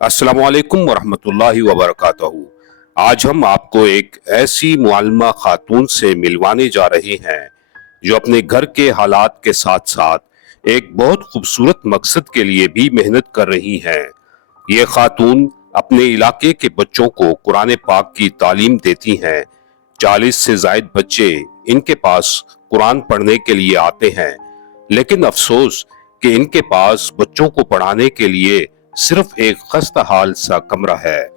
अस्सलामु अलैकुम वरहमतुल्लाहि वबरकातुहू। आज हम आपको एक ऐसी मुअल्लिमा खातून से मिलवाने जा रहे हैं जो अपने घर के हालात के साथ साथ एक बहुत खूबसूरत मकसद के लिए भी मेहनत कर रही हैं। ये खातून अपने इलाके के बच्चों को कुरान पाक की तालीम देती हैं। 40 से जायद बच्चे इनके पास कुरान पढ़ने के लिए आते हैं, लेकिन अफसोस कि इनके पास बच्चों को पढ़ाने के लिए सिर्फ एक खस्ता हाल सा कमरा है।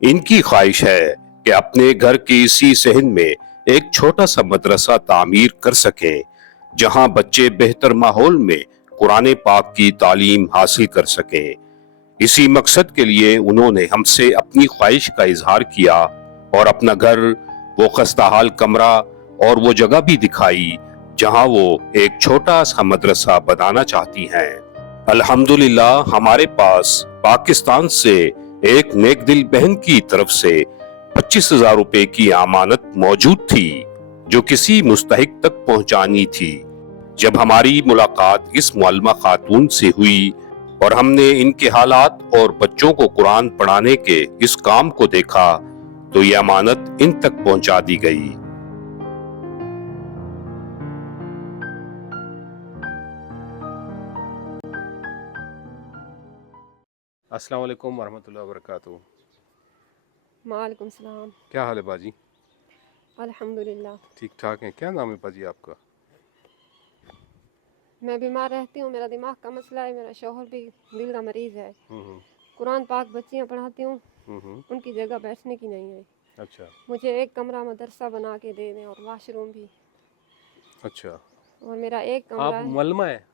इनकी ख्वाहिश है कि अपने घर की इसी सहन में एक छोटा सा मदरसा तामीर कर सकें, जहां बच्चे बेहतर माहौल में कुरान पाक की तालीम हासिल कर सकें। इसी मकसद के लिए उन्होंने हमसे अपनी ख्वाहिश का इजहार किया और अपना घर, वो खस्ताहाल कमरा और वो जगह भी दिखाई जहां वो एक छोटा सा मदरसा बनाना चाहती हैं। अल्हम्दुलिल्लाह हमारे पास पाकिस्तान से एक नेक दिल बहन की तरफ से 25,000 रुपए की अमानत मौजूद थी, जो किसी मुस्तहिक तक पहुंचानी थी। जब हमारी मुलाकात इस मुअल्लिमा खातून से हुई और हमने इनके हालात और बच्चों को कुरान पढ़ाने के इस काम को देखा, तो ये अमानत इन तक पहुंचा दी गई। अस्सलाम वालेकुम वरहमतुल्लाहि वबरकातुहू। वालेकुम सलाम। क्या हाल है बाजी? अल्हम्दुलिल्लाह। ठीक ठाक है। क्या नाम है बाजी आपका? मैं बीमार रहती हूँ, मेरा दिमाग का मसला है, मेरा शौहर भी दिल का मरीज़ है। कुरान पाक बच्चियाँ पढ़ाती हूँ, उनकी जगह बैठने की नहीं है। अच्छा मुझे एक कमरा मदरसा बना के दे दें और वाशरूम भी। अच्छा। और मेरा एक आप कमरा है। मुअल्लिमा है?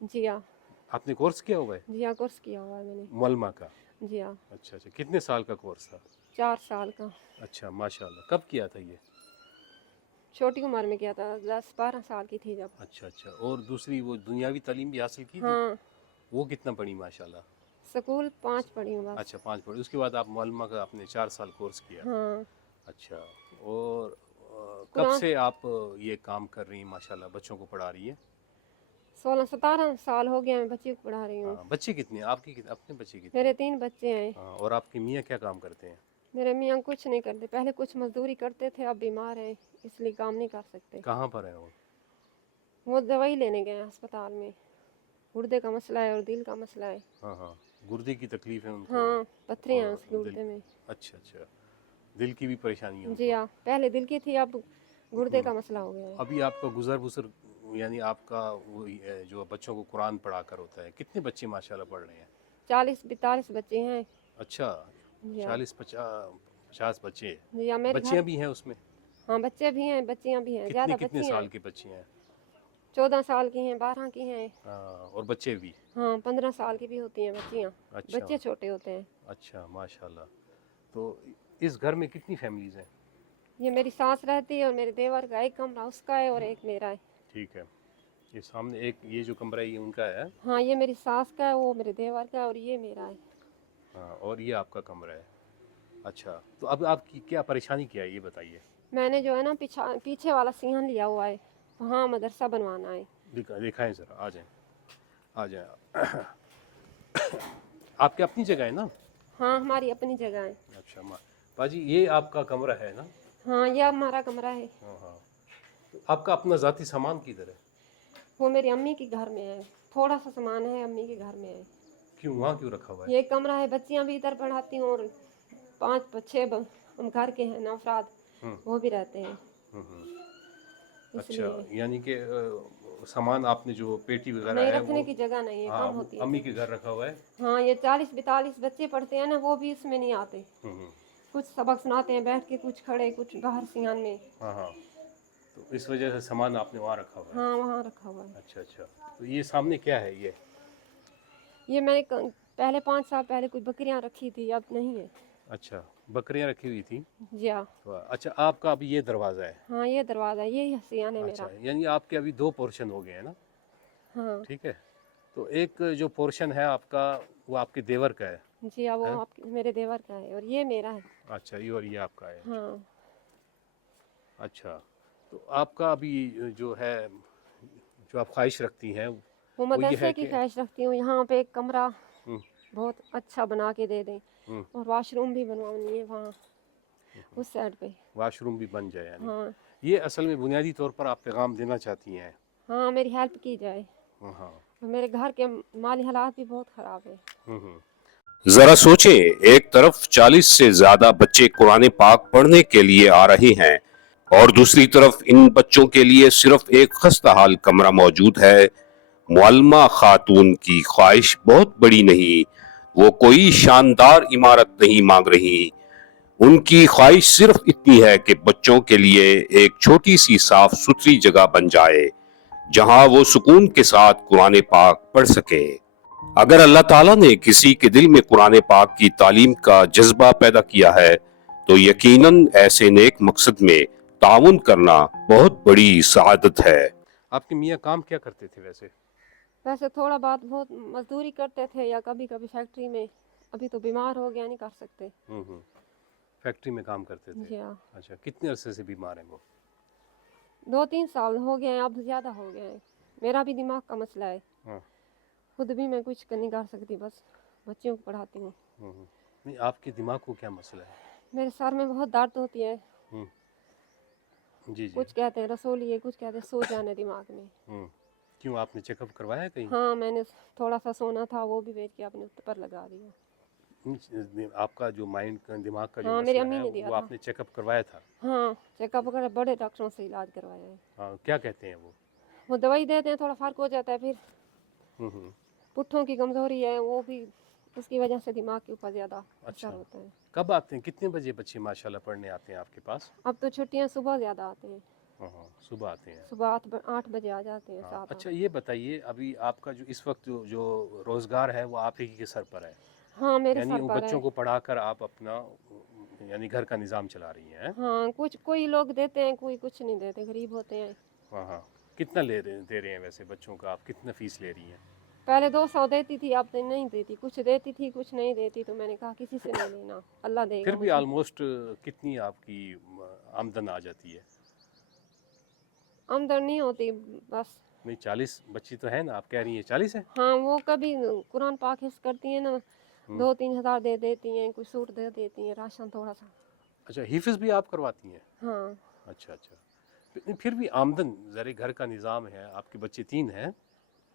जी हाँ। आपने कोर्स किया हुआ है? जी हाँ, कोर्स किया हुआ है मैंने। मुअल्लिमा का? जी हाँ। अच्छा अच्छा। कितने साल का कोर्स था? 4 साल का। अच्छा माशाल्लाह। कब किया था ये? छोटी उम्र में किया था, 10-12 साल की थी जब। अच्छा अच्छा। और दूसरी वो दुनियावी तालीम भी हासिल की थी? हाँ। वो कितना पढ़ी माशाल्लाह? स्कूल 5 पढ़ी हूँ बस। अच्छा 5 पढ़ी। उसके बाद आप मुअल्लिमा का आपने 4 साल कोर्स किया? हाँ। अच्छा। और कब कुरान से आप ये काम कर रही हैं माशाल्लाह, बच्चों को पढ़ा रही हैं? 16-17 साल हो गया, मैं बच्ची को पढ़ा रही हूँ। हाँ, बच्चे कितने हैं आपके? अपने बच्चे कितने मेरे हैं? 3 बच्चे हैं। हाँ, और आपके मियाँ क्या काम करते हैं? मेरे मियाँ कुछ नहीं करते, पहले कुछ मजदूरी करते थे, अब बीमार हैं इसलिए काम नहीं कर सकते। कहाँ पर है वो दवाई लेने गए हैं अस्पताल में, गुर्दे का मसला है और दिल का मसला है। हाँ हाँ, गुर्दे की तकलीफ है उनको? हाँ, पथरियाँ हैं और उसके दिल? गुर्दे में। अच्छा अच्छा। दिल की भी परेशानी है जी उनको? हाँ, पहले दिल की थी, अब गुर्दे का मसला हो गया है। अभी आपका गुजर बसर यानी आपका वो जो बच्चों को कुरान पढ़ा कर होता है, कितने बच्चे माशाल्लाह पढ़ रहे हैं? 40-42 बच्चे हैं। अच्छा। जी हाँ। 40-50 बच्चे? जी हाँ, मेरे घर। बच्चियाँ भी हैं उसमें? हाँ, बच्चे भी हैं, बच्चियाँ भी हैं, कितने ज़्यादा कितने बच्चियाँ साल हैं। के बच्चे हैं? 14 साल की हैं, 12 की हैं। हाँ, और बच्चे भी? हाँ, 15 साल की भी होती हैं बच्चियाँ। अच्छा बच्चे छोटे होते हैं। अच्छा माशाल्लाह। तो इस घर में कितनी फैमिलीज हैं? ये मेरी सास रहती है और मेरे देवर का एक कमरा उसका है और एक मेरा है। ठीक है। ये सामने एक ये जो कमरा है ये उनका है? हाँ, ये मेरी सास का है, वो मेरे देवर का है और ये मेरा है। हाँ, और ये आपका कमरा है। अच्छा, तो अब आपकी क्या परेशानी क्या है ये बताइए। मैंने जो है ना पीछे वाला सिंहन लिया हुआ है, वहाँ मदरसा बनवाना है। दिखाएं ज़रा, आ जाएं आ जाएं। आपकी अपनी जगह है ना? हाँ, हमारी अपनी जगह है। अच्छा बाजी, ये आपका कमरा है ना? हाँ, ये हमारा कमरा है। हाँ हाँ। तो आपका अपना ज़ाती सामान किधर है? वो मेरी अम्मी के घर में है, थोड़ा सा सामान है अम्मी के घर में है। क्यों, वहाँ क्यों रखा हुआ है? ये कमरा है, बच्चियाँ भी इधर पढ़ाती हूँ और 5-6 हम घर के हैं नौफराद, वो भी रहते हैं अच्छा, इसलिए। यानी कि सामान आपने जो पेटी वगैरह नहीं, है रखने वो? की जगह नहीं है, हाँ, कम होती है अम्मी के जगह। घर रखा हुआ है। हाँ, ये 40-42 बच्चे पढ़ते हैं ना, वो भी इसमें नहीं आते। कुछ सबक सुनाते हैं बैठ के, कुछ खड़े, कुछ बाहर सियान में। हाँ हाँ। तो इस वजह से सामान आपने वहाँ रखा हुआ है? हाँ, वहाँ रखा हुआ है। अच्छा अच्छा। तो ये सामने क्या है ये? ये मैंने पहले 5 साल पहले कुछ बकरियां रखी थी, अब नहीं है। अच्छा, बकरियां रखी हुई थी? जी हाँ। तो अच्छा, आपका अभी ये दरवाज़ा है? हाँ, ये दरवाज़ा, ये सियान है अच्छा, मेरा। यानी आपके अभी 2 पोर्शन हो गए हैं ना? हाँ। ठीक है। तो एक जो पोर्शन है आपका, वो आपके देवर का है? जी हाँ, वो आपके मेरे देवर का है और ये मेरा है। अच्छा, ये और ये आपका है? हाँ। अच्छा। तो आपका अभी जो है, जो आप ख्वाहिश रखती हैं वो वो ये है मदरसे की कि? ख्वाहिश रखती हूँ, यहाँ पे एक कमरा बहुत अच्छा बना के दे दें, और वॉशरूम भी बनवानी है वहाँ उस साइड पे। वाशरूम भी बन जाए यानी। हाँ ये असल में बुनियादी तौर पर आप पैगाम देना चाहती हैं। हाँ, मेरी हेल्प की जाए। हाँ। मेरे घर के माली हालात भी बहुत ख़राब है। जरा सोचें, एक तरफ 40 से ज्यादा बच्चे कुरान पाक पढ़ने के लिए आ रहे हैं और दूसरी तरफ इन बच्चों के लिए सिर्फ एक खस्ताहाल कमरा मौजूद है। मुअल्लिमा खातून की ख्वाहिश बहुत बड़ी नहीं, वो कोई शानदार इमारत नहीं मांग रही। उनकी ख्वाहिश सिर्फ इतनी है कि बच्चों के लिए एक छोटी सी साफ सुथरी जगह बन जाए जहां वो सुकून के साथ कुरान पाक पढ़ सके। अगर अल्लाह ताला ने किसी के दिल में कुरान पाक की तालीम का जज्बा पैदा किया है तो यकीनन ऐसे नेक मकसद में ताउन करना बहुत बड़ी सआदत है। आपके मियाँ काम क्या करते थे वैसे? वैसे थोड़ा बहुत मजदूरी करते थे या कभी कभी फैक्ट्री में, अभी तो बीमार हो गया, नहीं कर सकते। फैक्ट्री में काम करते थे। जी हाँ, अच्छा, कितने अरसे से बीमार हैं वो? 2-3 साल हो गए हैं, अब ज़्यादा हो गए हैं। मेरा भी दिमाग का मसला है, हाँ। खुद भी मैं कुछ नहीं कर सकती, बस बच्चों को पढ़ाती हूँ। नहीं, आपके दिमाग को क्या मसला है? मेरे सर में बहुत दर्द होती है। जी। कुछ कहते हैं रसोली, कुछ कहते हैं सो जाने दिमाग में। क्यों, आपने चेकअप करवाया कहीं? हाँ, मैंने थोड़ा सा सोना था, वो भी बेच के अपने ऊपर लगा दिया। आपका जो माइंड का, दिमाग का जो हाँ, मेरी मसला अम्मी है ने दिया वो था। आपने चेकअप करवाया था? हाँ, चेकअप वगैरह बड़े डॉक्टरों से इलाज करवाया है। हाँ, क्या कहते हैं वो दवाई देते हैं, थोड़ा फर्क हो जाता है। फिर वो? पुट्ठों की कमजोरी है, वो भी उसकी वजह से दिमाग के ऊपर ज़्यादा अच्छा। असर होता है। कब आते हैं, कितने बजे बच्चे माशाल्लाह पढ़ने आते हैं आपके पास? अब तो छुट्टियां सुबह ज़्यादा आते हैं, हाँ, सुबह आते हैं। सुबह 8 बजे आ जाते हैं। हाँ। 7 अच्छा, ये बताइए, अभी आपका जो इस वक्त जो रोज़गार है वो आप ही के सर पर है? हाँ, मेरे यानी सर उन पर बच्चों है। को पढ़ाकर आप अपना यानी घर का निज़ाम चला रही हैं? हाँ, कुछ कोई लोग देते हैं, कोई कुछ नहीं देते, गरीब होते हैं। हाँ। कितना दे रहे हैं वैसे बच्चों का, आप कितना फीस ले रही हैं? पहले 200 देती थी, अब तो नहीं देती, कुछ देती थी कुछ नहीं देती। तो मैंने कहा किसी से नहीं लेना, अल्लाह देगा फिर भी मुझे। ऑलमोस्ट कितनी आपकी आमदन आ जाती है? आमदन नहीं होती बस। नहीं, 40 बच्ची तो है ना, आप कह रही हैं 40 है? हाँ, वो कभी कुरान पाक हिफ्ज़ करती हैं ना, 2-3 हज़ार दे देती हैं, कुछ सूट दे देती हैं, राशन थोड़ा सा। अच्छा, हिफ्ज़ भी आप करवाती हैं? हाँ, अच्छा। फिर भी आमदन, ज़रा घर का निज़ाम है, आपके बच्चे 3 हैं।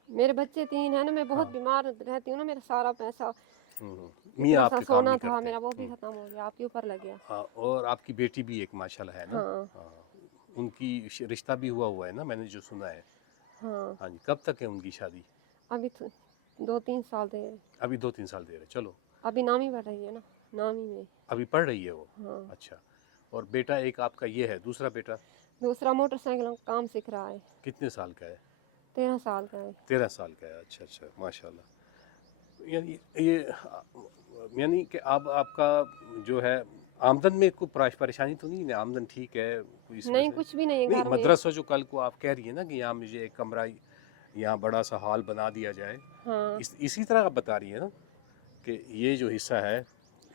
मेरे बच्चे 3 हैं ना, मैं बहुत हाँ। बीमार रहती हूँ ना, मेरा सारा पैसा, मियाँ इतना सा आपके काम सोना नहीं था करते? मेरा, वो भी ख़त्म हो गया, आपके ऊपर लग गया। हाँ, और आपकी बेटी भी एक माशाल्लाह है ना? हाँ हाँ। उनकी रिश्ता भी हुआ है ना, मैंने जो सुना है। हाँ, हाँ जी, कब तक है उनकी शादी? अभी 2-3 साल दे। अभी 2-3 साल दे रहे, चलो। अभी नामी पढ़ रही है ना, नामी में। अभी पढ़ रही है वो? हाँ, अच्छा। और बेटा एक आपका ये है, दूसरा बेटा दूसरा मोटरसाइकिल का काम सीख रहा है, कितने साल का है? 13 साल का है। 13 साल का है। अच्छा, माशाल्लाह। यानी कि अब आपका जो है आमदन में कोई परेशानी तो नहीं है? आमदन ठीक है, कोई इस नहीं, वजह कुछ भी नहीं है नहीं, घर में। मदरसा जो कल को आप कह रही है ना कि यहाँ मुझे एक कमरा, यहाँ बड़ा सा हॉल बना दिया जाए, हाँ इसी तरह आप बता रही है ना कि ये जो हिस्सा है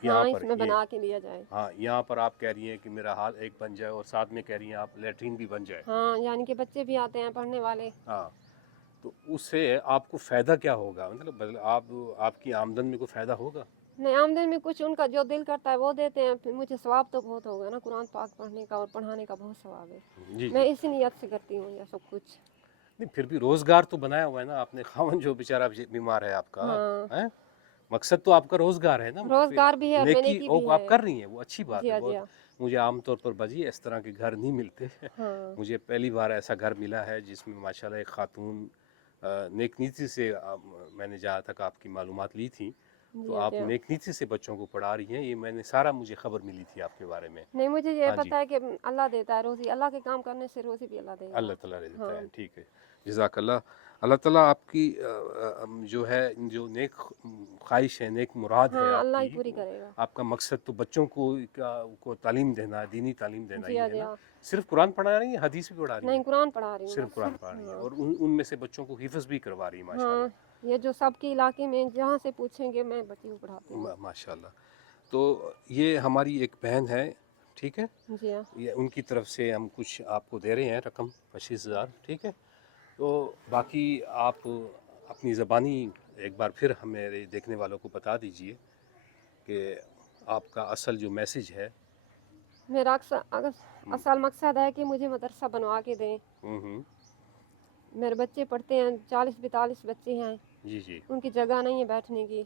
यहाँ हाँ, पर इसमें ये, बना के लिया जाए। हाँ, यहाँ पर आप कह रही हैं कि मेरा हॉल एक बन जाए और साथ में कह रही हैं आप लेटरिन भी बन जाए। हाँ, यानी कि बच्चे भी आते हैं पढ़ने वाले। हाँ, तो उससे आपको फ़ायदा क्या होगा? मतलब आपकी आमदन में कोई फ़ायदा होगा? नहीं, आमदन में कुछ उनका जो दिल करता है वो देते हैं, फिर मुझे सवाब तो बहुत होगा ना, कुरान पाक पढ़ने का और पढ़ाने का बहुत सवाब है। जी। मैं इसी नियत से करती हूँ ये सब कुछ। नहीं, फिर भी रोज़गार तो बनाया हुआ है ना आपने। खावन जो बेचारा बीमार है आपका, हाँ, है? मकसद तो आपका रोज़गार है ना। रोजगार भी है और नेकी नेकी वो भी आप है। कर रही हैं, वो अच्छी बात जी है हाँ, जी बहुत। हाँ। मुझे आमतौर पर बाजी इस तरह के घर नहीं मिलते। हाँ मुझे पहली बार ऐसा घर मिला है जिसमें माशाल्लाह एक खातून नेक नीति से, मैंने जहाँ तक आपकी मालूमात ली थी, तो जी हाँ, आप जी हाँ। नेक नीति से बच्चों को पढ़ा रही हैं, ये मैंने सारा, मुझे खबर मिली थी आपके बारे में। नहीं, मुझे ये हाँ जी। पता है कि अल्लाह देता है रोजी, अल्लाह के काम करने से रोजी भी अल्लाह देगा। अल्लाह ताला देता है, हाँ। ठीक है। जज़ाकल्लाह। अल्लाह ताला आपकी जो है, जो नेक ख्वाहिश है, नेक मुराद है हाँ, अल्लाह ही आपकी, पूरी करेगा। आपका मकसद तो बच्चों को तालीम देना है, दीनी तालीम देना जी ही हाँ, है जी ना? हाँ। सिर्फ कुरान पढ़ा रही हैं, हदीस भी पढ़ा रही नहीं, हैं? कुरान पढ़ा रही हूँ सिर्फ बस। कुरान पढ़ा रही हैं, हाँ। और उनमें से बच्चों को हिफ्ज़ भी करवा रही हैं हाँ, माशाल्लाह। ये जो सबके इलाके में जहाँ से पूछेंगे मैं बच्ची को पढ़ाती हूँ। माशाल्लाह। तो ये हमारी एक बहन है, ठीक है? जी हाँ। ये उनकी तरफ से हम कुछ आपको दे रहे हैं रकम 25,000, ठीक है? तो बाकी आप अपनी ज़बानी ایک بار پھر ہمیں دیکھنے والوں کو بتا دیجئے کہ آپ کا اصل جو میسج ہے. میرا اصل مقصد ہے کہ مجھے مدرسہ بنوا کے دیں. میرے بچے پڑھتے ہیں, 40-42 بچے ہیں, جی جی. ان کی جگہ نہیں ہے بیٹھنے کی.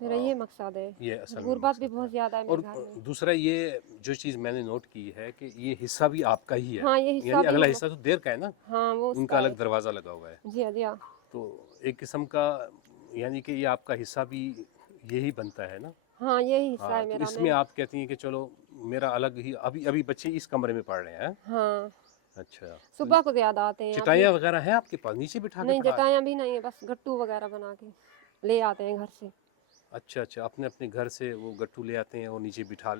میرا یہ مقصد ہے. یہ اصل غربت بھی بہت زیادہ ہے اور میرے گھر میں. دوسرا یہ جو چیز میں نے نوٹ کی ہے کہ یہ حصہ بھی آپ کا ہی ہے. ہاں یہ حصہ یعنی بھی اگلا ہوگا. حصہ تو دیر کا ہے نا, ہاں وہ ان کا الگ دروازہ لگا ہوا ہے. جی ہاں جی ہاں. تو ایک قسم کا یعنی کہ یہ آپ کا حصہ بھی یہی بنتا ہے نا. ہاں یہی حصہ ہے تو میرا. اس میں آپ کہتی ہیں کہ چلو میرا الگ ہی, ابھی بچے اس کمرے میں پڑھ رہے ہیں. ہاں اچھا. صبح کو زیادہ آتے ہیں. چٹائیاں وغیرہ ہیں آپ کے پاس, نیچے بٹھا کے نہیں پڑھا؟ چٹائیاں بھی نہیں ہے, بس گٹو وغیرہ بنا کے لے آتے ہیں گھر سے. اچھا اچھا, اپنے گھر سے وہ گٹو لے آتے ہیں اور نیچے ہاں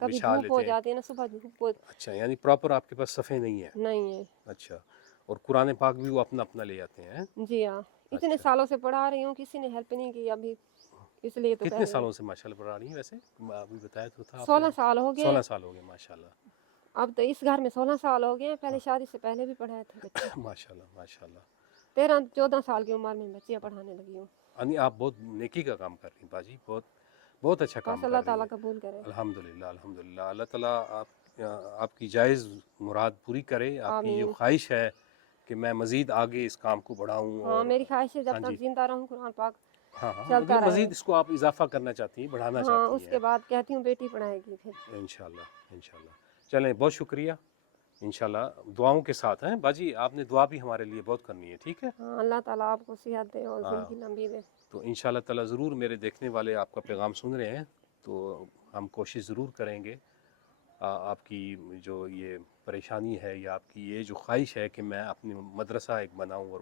کبھی بچھا دھوپ ہو لیتے ہیں. جاتی ہے نا, صبح دھوپ ہو. اچھا, یعنی پراپر آپ کے پاس صفحے نہیں ہے. نہیں ہے. اچھا, اور قرآن پاک بھی وہ اپنا لے آتے ہیں. جی ہاں. اتنے سالوں سے پڑھا رہی ہوں, کسی نے ہیلپ نہیں کی ابھی, اس لیے تو کتنے سالوں سے ماشاءاللہ پڑھا رہی ہیں ویسے؟ ابھی بتایا تو تھا 16 سال ہو گئے. 16 سال ہو گئے ماشاءاللہ. اب تو اس گھر میں 16 سال ہو گئے ہیں, پہلے شادی سے پہلے بھی پڑھائے تھے بچے. ماشاءاللہ ماشاءاللہ. 13-14 سال کی عمر میں بچیاں پڑھانے لگی ہوں. یعنی آپ بہت نیکی کا کام کر رہی ہیں باجی, بہت اچھا کام کر رہی ہیں. اللہ تعالیٰ قبول کرے. الحمدللہ الحمدللہ. اللہ تعالیٰ آپ کی جائز مراد پوری کرے. آپ کی جو خواہش ہے کہ میں مزید آگے اس کام کو بڑھاؤں. ہاں میری خواہش ہے جب تک زندہ رہوں قرآن پاک ہاں مزید اس کو آپ اضافہ کرنا چاہتی ہیں, بڑھانا چاہتی ہیں. ہاں اس کے بعد کہتی ہوں بیٹی پڑھائے گی پھر. انشاءاللہ انشاءاللہ. چلیں, بہت شکریہ. انشاءاللہ دعاؤں کے ساتھ ہیں باجی, آپ نے دعا بھی ہمارے لیے بہت کرنی ہے, ٹھیک ہے؟ ہاں اللہ تعالیٰ آپ کو صحت دے اور زندگی لمبی دے. تو انشاءاللہ تعالیٰ ضرور میرے دیکھنے والے آپ کا پیغام سن رہے ہیں, تو ہم کوشش ضرور کریں گے آپ کی جو یہ پریشانی ہے یا آپ کی یہ جو خواہش ہے کہ میں اپنی مدرسہ ایک بناؤں اور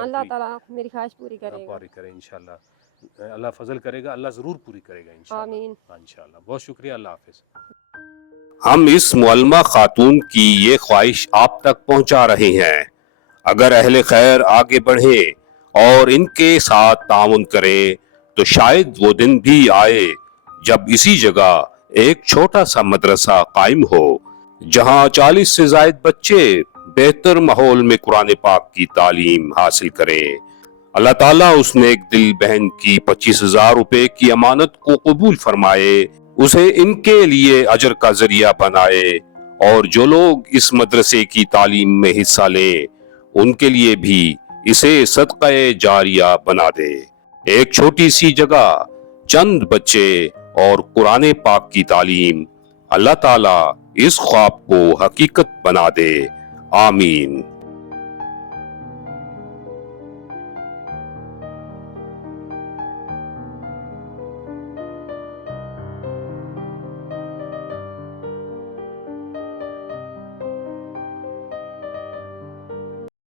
اللہ تعالیٰ میری خواہش پوری کرے گا. پوری کرے انشاءاللہ. اللہ فضل کرے گا, اللہ ضرور پوری کرے گا انشاءاللہ. آمین. انشاءاللہ. بہت شکریہ, اللہ حافظ. ہم اس معلمہ خاتون کی یہ خواہش آپ تک پہنچا رہے ہیں. اگر اہل خیر آگے بڑھے اور ان کے ساتھ تعاون کرے تو شاید وہ دن بھی آئے جب اسی جگہ ایک چھوٹا سا مدرسہ قائم ہو, جہاں 40 سے زائد بچے بہتر ماحول میں قرآن پاک کی تعلیم حاصل کریں. اللہ تعالیٰ اس نیک دل بہن کی 25,000 روپے کی امانت کو قبول فرمائے, اسے ان کے لیے اجر کا ذریعہ بنائے, اور جو لوگ اس مدرسے کی تعلیم میں حصہ لیں ان کے لیے بھی اسے صدقہ جاریہ بنا دے. ایک چھوٹی سی جگہ, چند بچے اور قرآن پاک کی تعلیم, اللہ تعالیٰ اس خواب کو حقیقت بنا دے. آمین.